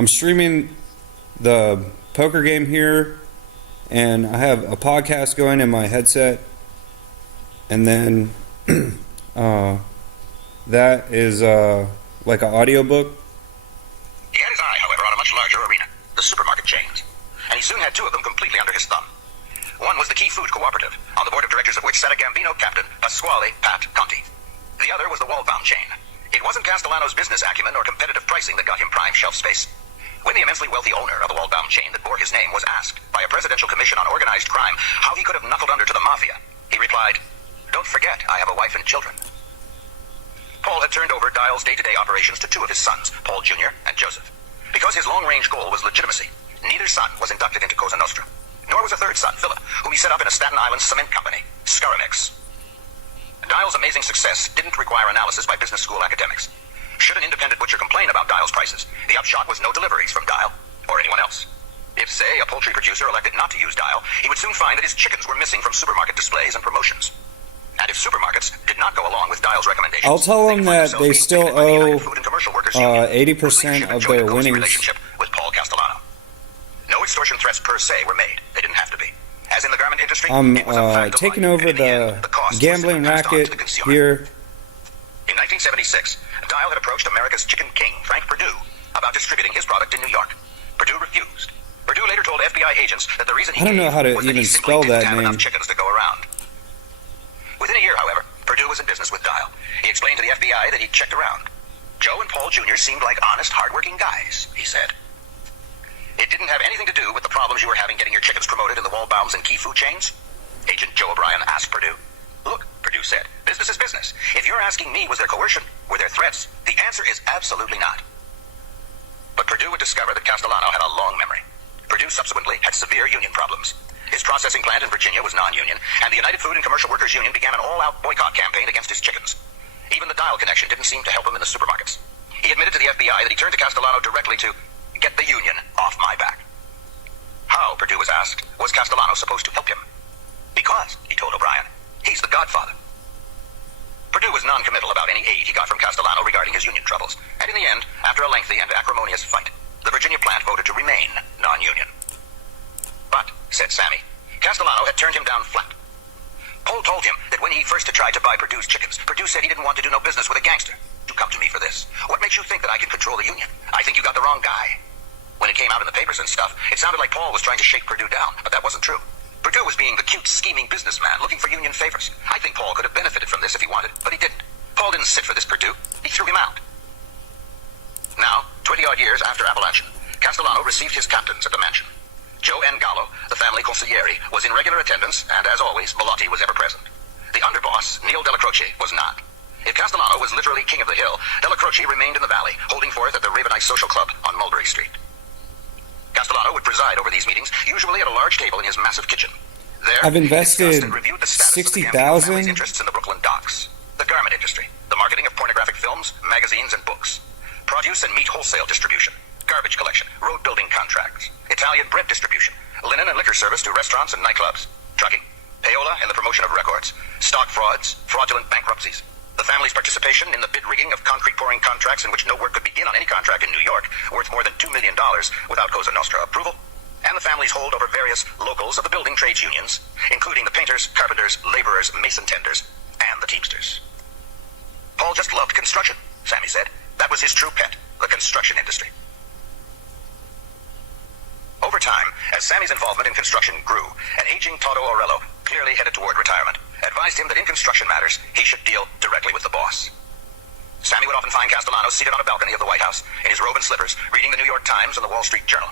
I'm streaming the poker game here, and I have a podcast going in my headset, and then that is like an audiobook. He had his eye, however, on a much larger arena, the supermarket chains, and he soon had two of them completely under his thumb. One was the Key Food Cooperative, on the board of directors of which sat a Gambino captain, Pasquale Pat Conti. The other was the Waldbaum chain. It wasn't Castellano's business acumen or competitive pricing that got him prime shelf space. When the immensely wealthy owner of the Waldbaum chain that bore his name was asked by a presidential commission on organized crime how he could have knuckled under to the mafia, he replied, "Don't forget, I have a wife and children." Paul had turned over Dial's day-to-day operations to two of his sons, Paul Jr. and Joseph. Because his long-range goal was legitimacy, neither son was inducted into Cosa Nostra, nor was a third son, Philip, whom he set up in a Staten Island cement company, Scaramix. Dial's amazing success didn't require analysis by business school academics. Should an independent butcher complain about Dial's prices, the upshot was no deliveries from Dial or anyone else. If, say, a poultry producer elected not to use Dial, he would soon find that his chickens were missing from supermarket displays and promotions. And if supermarkets did not go along with Dial's recommendations, I'll tell them that they still owe 80% of their winnings. Relationship with Paul Castellano. No extortion threats per se were made. They didn't have to be. As in the garment industry, I'm it was a fact of taking life, over and in end, the cost gambling was simply passed on racket to the consumer. here. In 1976, Dial had approached America's chicken king, Frank Perdue, about distributing his product in New York. Perdue refused. Perdue later told FBI agents that the reason he I don't know gave how to was that even he simply spell didn't that have name. enough chickens to go around. Within a year, however, Perdue was in business with Dial. He explained to the FBI that he'd checked around. Joe and Paul Jr. seemed like honest, hard-working guys, he said. It didn't have anything to do with the problems you were having getting your chickens promoted in the Waldbaums and Key Food chains? Agent Joe O'Brien asked Perdue. Look, Perdue said, business is business. If you're asking me, was there coercion? Were there threats? The answer is absolutely not. But Perdue would discover that Castellano had a long memory. Perdue subsequently had severe union problems. His processing plant in Virginia was non-union, and the United Food and Commercial Workers Union began an all-out boycott campaign against his chickens. Even the Dial connection didn't seem to help him in the supermarkets. He admitted to the FBI that he turned to Castellano directly to get the union off my back. How, Perdue was asked, was Castellano supposed to help him? Because, he told O'Brien, he's the godfather. Perdue was non-committal about any aid he got from Castellano regarding his union troubles, and in the end, after a lengthy and acrimonious fight, the Virginia plant voted to remain non-union. But, said Sammy, Castellano had turned him down flat. Paul told him that when he first had tried to buy Perdue's chickens, Perdue said he didn't want to do no business with a gangster. You come to me for this. What makes you think that I can control the union? I think you got the wrong guy. When it came out in the papers and stuff, it sounded like Paul was trying to shake Perdue down, but that wasn't true. Perdue was being the cute, scheming businessman looking for union favors. I think Paul could have benefited from this if he wanted, but he didn't. Paul didn't sit for this Perdue. He threw him out. Now, 20-odd years after Appalachian, Castellano received his captains at the mansion. Joe N. Gallo, the family consigliere, was in regular attendance, and as always, Bellotti was ever present. The underboss, Neil Della Croce, was not. If Castellano was literally king of the hill, Della Croce remained in the valley, holding forth at the Ravenite Social Club on Mulberry Street. Castellano would preside over these meetings, usually at a large table in his massive kitchen. There, I've invested $60,000 $60,000 interests in the Brooklyn docks, the garment industry, the marketing of pornographic films, magazines, and books, produce and meat wholesale distribution, garbage collection, road building contracts, Italian bread distribution, linen and liquor service to restaurants and nightclubs, trucking, payola and the promotion of records, stock frauds, fraudulent bankruptcies, the family's participation in the bid rigging of concrete pouring contracts in which no work could begin on any contract in New York worth more than $2 million without Cosa Nostra approval, and the family's hold over various locals of the building trades unions, including the painters, carpenters, laborers, mason tenders, and the teamsters. Paul just loved construction, Sammy said. That was his true pet, the construction industry. Over time, as Sammy's involvement in construction grew, an aging Toto Orello, clearly headed toward retirement, advised him that in construction matters, he should deal directly with the boss. Sammy would often find Castellano seated on a balcony of the White House, in his robe and slippers, reading the New York Times and the Wall Street Journal.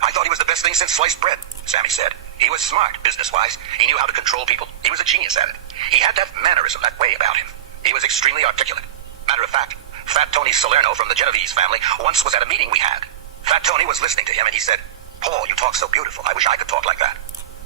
I thought he was the best thing since sliced bread, Sammy said. He was smart, business-wise. He knew how to control people. He was a genius at it. He had that mannerism, that way about him. He was extremely articulate. Matter of fact, Fat Tony Salerno from the Genovese family once was at a meeting we had. Fat Tony was listening to him and he said, "Paul, you talk so beautiful. I wish I could talk like that."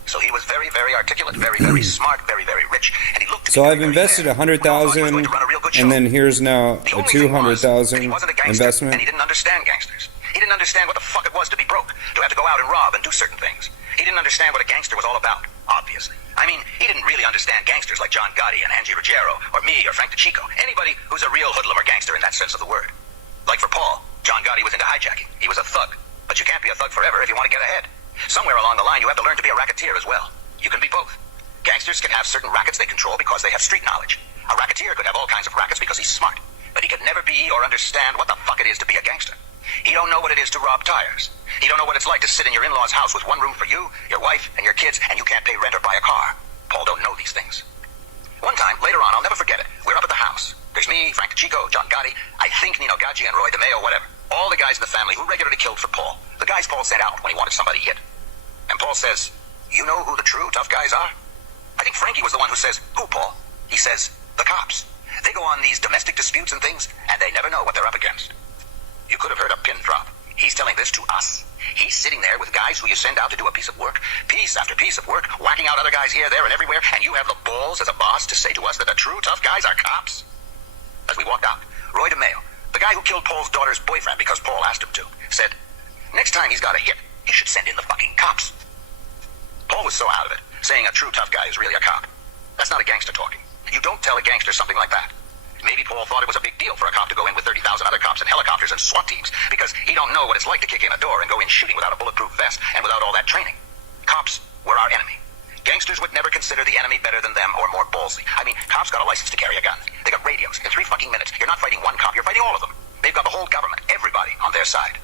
So he was very, very articulate, very, very smart, very, very rich, and he looked to So be I've very, very invested fair. $100,000, and then here's now The a only thing was that $200,000 he wasn't a gangster, investment. and he didn't understand gangsters. He didn't understand what the fuck it was to be broke, to have to go out and rob and do certain things. He didn't understand what a gangster was all about, obviously. I mean, he didn't really understand gangsters like John Gotti and Angie Ruggiero, or me, or Frank DeChico. Anybody who's a real hoodlum or gangster in that sense of the word. Like for Paul, John Gotti was into hijacking. He was a thug. But you can't be a thug forever if you want to get ahead. Somewhere along the line, you have to learn to be a racketeer as well. You can be both. Gangsters can have certain rackets they control because they have street knowledge. A racketeer could have all kinds of rackets because he's smart. But he could never be or understand what the fuck it is to be a gangster. He don't know what it is to rob tires. He don't know what it's like to sit in your in-laws' house with one room for you, your wife, and your kids, and you can't pay rent or buy a car. Paul don't know these things. One time, later on, I'll never forget it, we're up at the house. There's me, Frank DeChico, John Gotti, I think Nino Gaggi and Roy DeMeo, whatever. All the guys in the family who regularly killed for Paul. The guys Paul sent out when he wanted somebody hit. And Paul says, you know who the true tough guys are? I think Frankie was the one who says, who, Paul? He says, the cops. They go on these domestic disputes and things, and they never know what they're up against. You could have heard a pin drop. He's telling this to us. He's sitting there with guys who you send out to do a piece of work, piece after piece of work, whacking out other guys here, there, and everywhere, and you have the balls as a boss to say to us that the true tough guys are cops? As we walked out, Roy DeMeo, the guy who killed Paul's daughter's boyfriend because Paul asked him to, said, next time he's got a hit, he should send in the fucking cops. Paul was so out of it, saying a true tough guy is really a cop. That's not a gangster talking. You don't tell a gangster something like that. Maybe Paul thought it was a big deal for a cop to go in with 30,000 other cops and helicopters and SWAT teams because he don't know what it's like to kick in a door and go in shooting without a bulletproof vest and without all that training. Cops were our enemy. Gangsters would never consider the enemy better than them or more ballsy. I mean, cops got a license to carry a gun. They got radios. In 3 fucking minutes, you're not fighting one cop, you're fighting all of them. They've got the whole government, everybody, on their side.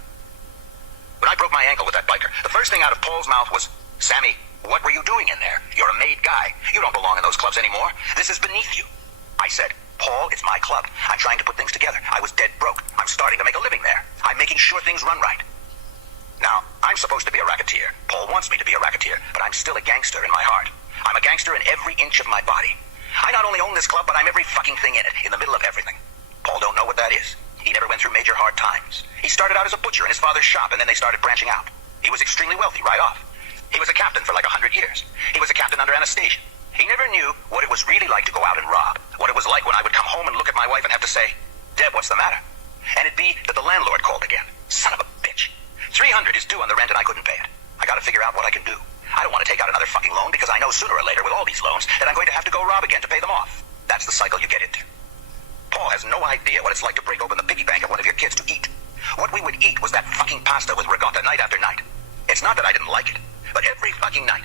When I broke my ankle with that biker, the first thing out of Paul's mouth was, Sammy, what were you doing in there? You're a made guy. You don't belong in those clubs anymore. This is beneath you. I said, Paul, it's my club. I'm trying to put things together. I was dead broke. I'm starting to make a living there. I'm making sure things run right. Now, I'm supposed to be a racketeer. Paul wants me to be a racketeer, but I'm still a gangster in my heart. I'm a gangster in every inch of my body. I not only own this club, but I'm every fucking thing in it, in the middle of everything. Paul don't know what that is. He never went through major hard times. He started out as a butcher in his father's shop, and then they started branching out. He was extremely wealthy right off. He was a captain for like 100 years. He was a captain under Anastasia. He never knew what it was really like to go out and rob. What it was like when I would come home and look at my wife and have to say, Deb, what's the matter? And it'd be that the landlord called again. Son of a bitch. $300 is due on the rent and I couldn't pay it. I gotta figure out what I can do. I don't want to take out another fucking loan because I know sooner or later with all these loans that I'm going to have to go rob again to pay them off. That's the cycle you get into. Paul has no idea what it's like to break open the piggy bank of one of your kids to eat. What we would eat was that fucking pasta with regatta night after night. It's not that I didn't like it, but every fucking night.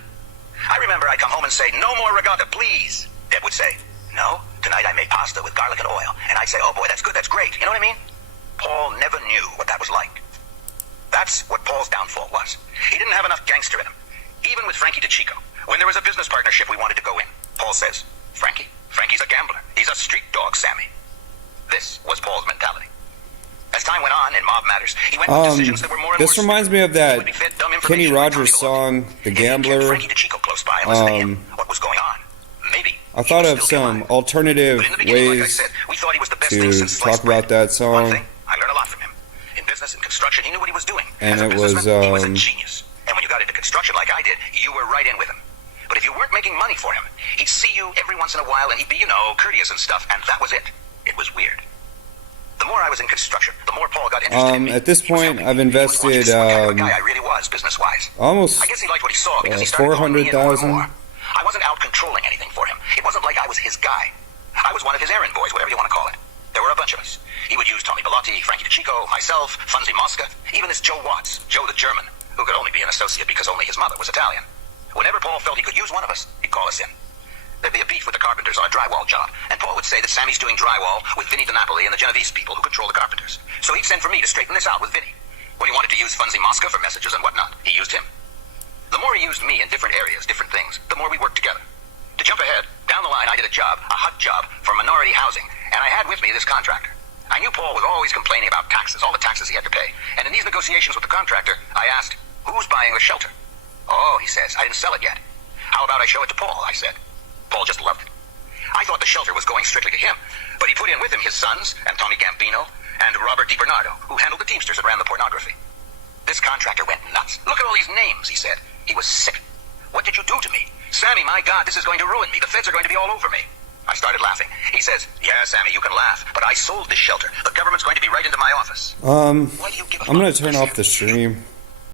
I remember I'd come home and say, no more regatta, please. Deb would say, no, tonight I made pasta with garlic and oil. And I'd say, oh boy, that's good, that's great. You know what I mean? Paul never knew what that was like. That's what Paul's downfall was. He didn't have enough gangster in him. Even with Frankie DeChico, when there was a business partnership we wanted to go in, Paul says, Frankie's a gambler. He's a street dog, Sammy. This was Paul's mentality. As time went on in mob matters, he went with decisions that were more and this more reminds me of that Kenny Rogers song, The Gambler. Frankie DeChico close by and listen to him. What was going on? Maybe. I thought of some alternative ways like I said, we thought he was the best thing to since talk sliced bread. about that One song. thing, I learned a lot from him. In business and construction, he knew what he was doing. And As a it was, businessman, he was a genius. And when you got into construction like I did, you were right in with him. But if you weren't making money for him, he'd see you every once in a while and he'd be, courteous and stuff, and that was it. It was weird. The more I was in construction, the more Paul got interested in me. At this point, I've invested guy I really was, business-wise. almost I guess he liked what he saw because he started calling me in more and more. $400,000. I wasn't out controlling anything for him. It wasn't like I was his guy. I was one of his errand boys, whatever you want to call it. There were a bunch of us. He would use Tony Bellotti, Frankie DeChico, myself, Funzy Mosca, even this Joe Watts, Joe the German, who could only be an associate because only his mother was Italian. Whenever Paul felt he could use one of us, he'd call us in. There'd be a beef with the carpenters on a drywall job, and Paul would say that Sammy's doing drywall with Vinny DiNapoli and the Genovese people who control the carpenters. So he'd send for me to straighten this out with Vinny. When he wanted to use Funzy Mosca for messages and whatnot, he used him. The more he used me in different areas, different things, the more we worked together. To jump ahead, down the line I did a hot job for minority housing, and I had with me this contractor. I knew Paul was always complaining about taxes, all the taxes he had to pay. And in these negotiations with the contractor, I asked, who's buying the shelter? Oh, he says, I didn't sell it yet. How about I show it to Paul, I said. Paul just loved it. I thought the shelter was going strictly to him, but he put in with him his sons, and Tony Gambino, and Robert DiBernardo, who handled the Teamsters and ran the pornography. This contractor went nuts. Look at all these names, he said. He was sick. What did you do to me? Sammy, my God, this is going to ruin me. The feds are going to be all over me. I started laughing. He says, yeah, Sammy, you can laugh, but I sold this shelter. The government's going to be right into my office. I'm going to turn off the stream.